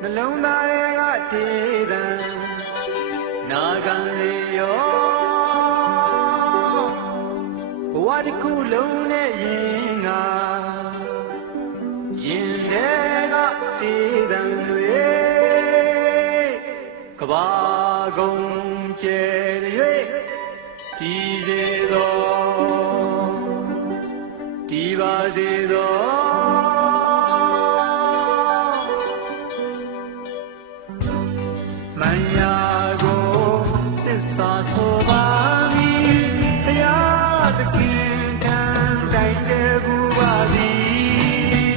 နှလုံးသားရဲ့ကတေးသံနာခံလေရောဘဝတစ်ခုလုံးနဲ့ရင်ငါရင်ထဲကတေးသံတွေကဘာကုန်ကျဲ၍ဒီရေတော်ဒီပါသေးတော်မန်ယာကိုသစ္စာဆိုပါမည်ဘုရားသခင်တန်တိုင်တယ်ဘူးပါသည်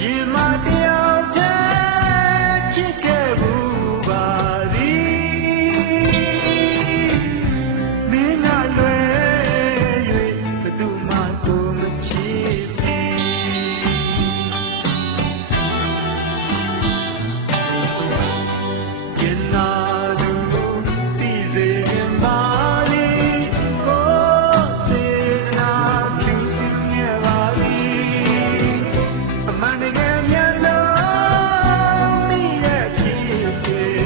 ရင်မတရားတဲ့ချစ်ခဲ့ဘူးပါသည်မင်းကလွယ်၍ဘယ်သူမှကိုမချစ်သည်ရင်နာသူသိစေရင်ပါလေကိုစေနာပြုစုခဲ့ပါသည်အမှန်တကယ်မြန်လို့မိရဲ့ဖြစ်သည်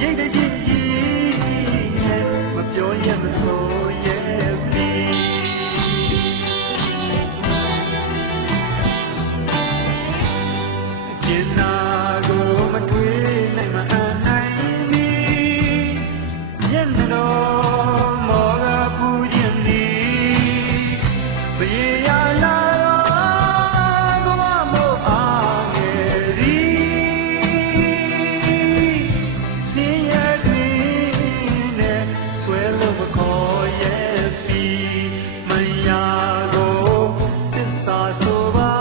ရိတ်တည်းကြီးနဲ့မပြောရမဆိုရဲ့သည်ရင်နာကိုမထွေးနိုင်မအနိုင်သည်မျက်နှာတော်မောကပူခြင်းသည်ဘယေရလာတော့ကမမို့အားငယ်သည်စင်ရတွင်နဲ့ဆွဲလို့မခေါ်ရဲ့သည်မယာကိုသစ္စာဆိုပါ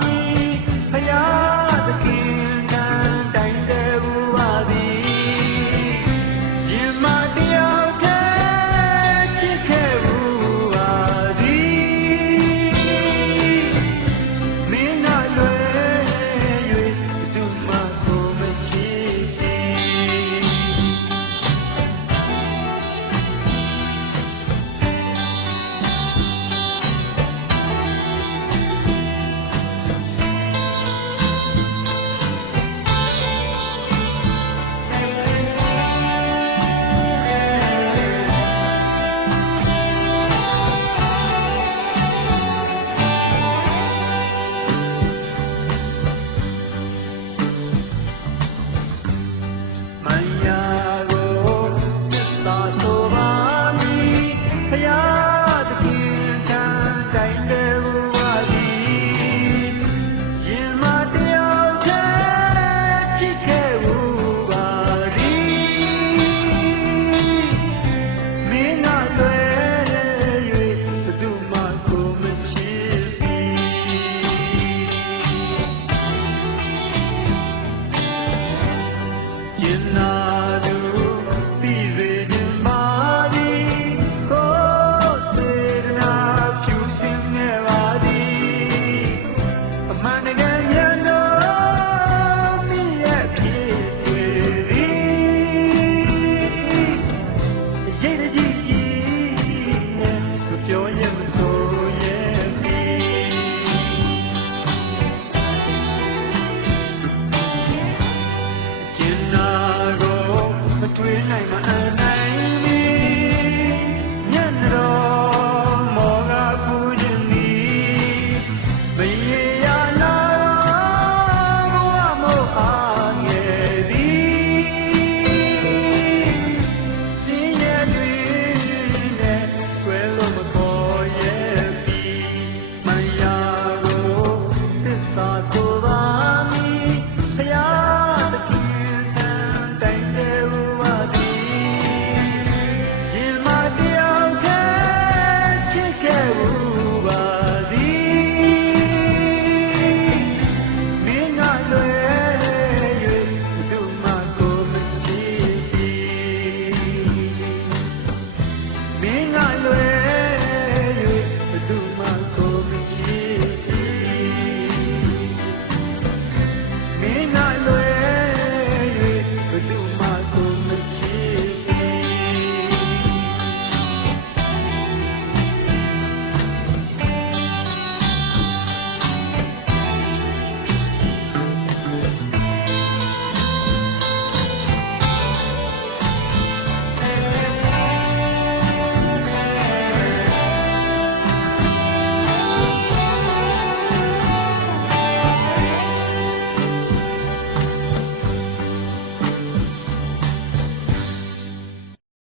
မည်ဘုရားသခင်တန်တိုင်တယ်ဘူးပါသည်ရင်မတရားတဲ့ချစ်ခဲ့ဘူးပါသည်မင်းကလွယ်၍ဘယ်သူမှကိုမချစ်သည်မန်ယာကိုသစ္စာဆိုပါမည်ဘုရားသခင်တန်တိုင်တယ်ဘူးပါသည်ရင်မတရားတဲ့ချစ်ခဲ့ဘူးပါသည်မင်းကလွယ်၍ဘယ်သူမှကိုမချစ်သည်ရင်နာသူသိစေခြင်းပါသည်ကိုစေတနာပြုစင်ခဲ့ပါသည်အမှန်တကယ်မြန်လို့မိရဲ့ဖြစ်တွေသည်ရိတ်တည်းကြီးနဲ့မပြောရမဆို